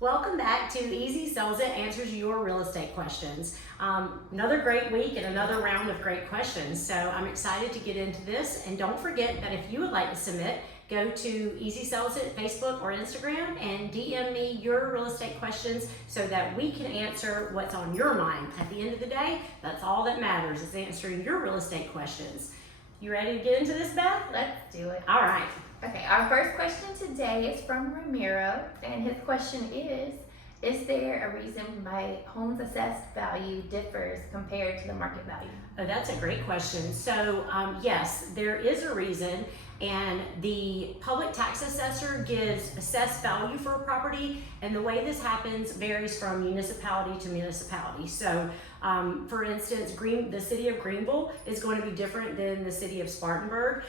Welcome back to Easy Sells It Answers Your Real Estate Questions. Another great week and another round of great questions. So I'm excited to get into this. And don't forget that if you would like to submit, go to Easy Sells It Facebook or Instagram and DM me your real estate questions so that we can answer what's on your mind. At the end of the day, that's all that matters is answering your real estate questions. You ready to get into this, Beth? Let's do it. All right. Okay, our first question today is from Ramiro, and his question is there a reason my home's assessed value differs compared to the market value? Oh, that's a great question. So yes, there is a reason, and the public tax assessor gives assessed value for a property, and the way this happens varies from municipality to municipality. So for instance, the city of Greenville is going to be different than the city of Spartanburg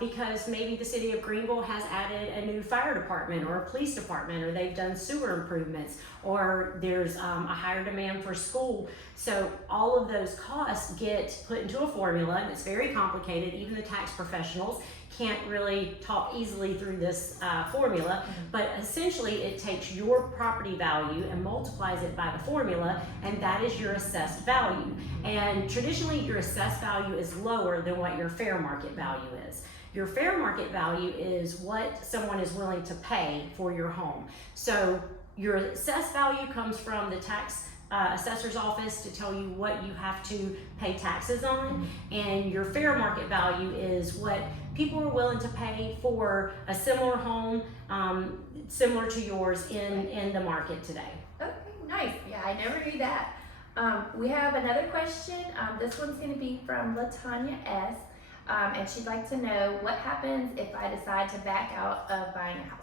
because maybe the city of Greenville has added a new fire department or a police department, or they've done sewer improvements, or there's a higher demand for school. So all of those costs get put into a formula, and it's very complicated. Even the tax professionals can't really talk easily through this formula, but essentially it takes your property value and multiplies it by the formula, and that is your assessed value. And traditionally your assessed value is lower than what your fair market value is. Your fair market value is what someone is willing to pay for your home. So your assessed value comes from the tax assessor's office to tell you what you have to pay taxes on, and your fair market value is what people are willing to pay for a similar home, similar to yours in the market today. Okay, nice. Yeah, I never knew that. We have another question. This one's going to be from LaTanya S. And she'd like to know what happens if I decide to back out of buying a house.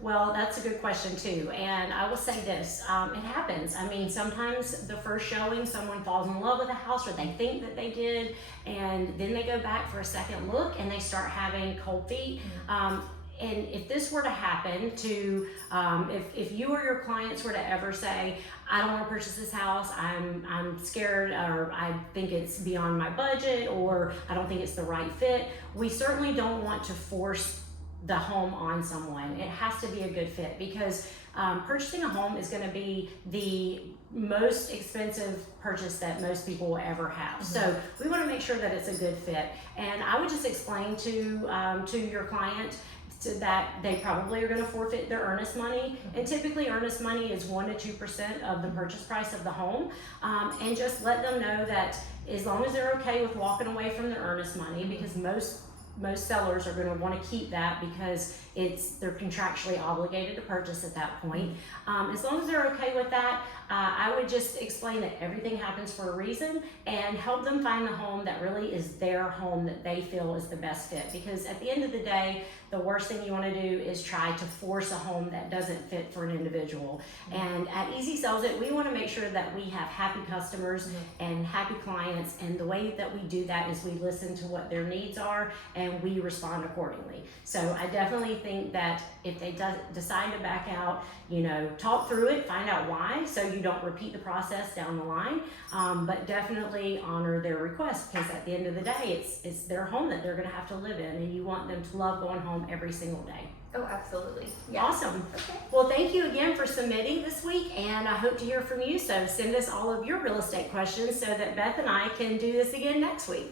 Well, that's a good question too, and I will say this, it happens. I mean, sometimes the first showing, someone falls in love with a house, or they think that they did, and then they go back for a second look and they start having cold feet. And if this were to happen to, if you or your clients were to ever say, I don't want to purchase this house, I'm scared, or I think it's beyond my budget, or I don't think it's the right fit, we certainly don't want to force the home on someone. It has to be a good fit, because purchasing a home is going to be the most expensive purchase that most people will ever have. So we want to make sure that it's a good fit. And I would just explain to your client that they probably are going to forfeit their earnest money, and typically earnest money is 1% to 2% of the purchase price of the home, and just let them know that as long as they're okay with walking away from their earnest money, because most sellers are going to want to keep that because they're contractually obligated to purchase at that point. As long as they're okay with that, I would just explain that everything happens for a reason, and help them find the home that really is their home, that they feel is the best fit. Because at the end of the day, the worst thing you want to do is try to force a home that doesn't fit for an individual. And at Easy Sells It, we want to make sure that we have happy customers and happy clients, and the way that we do that is we listen to what their needs are and we respond accordingly. So I definitely think that if they decide to back out, talk through it, find out why, so you don't repeat the process down the line, but definitely honor their request, because at the end of the day, it's their home that they're going to have to live in, and you want them to love going home every single day. Oh, absolutely. Yeah. Awesome. Okay. Well, thank you again for submitting this week, and I hope to hear from you. So send us all of your real estate questions so that Beth and I can do this again next week.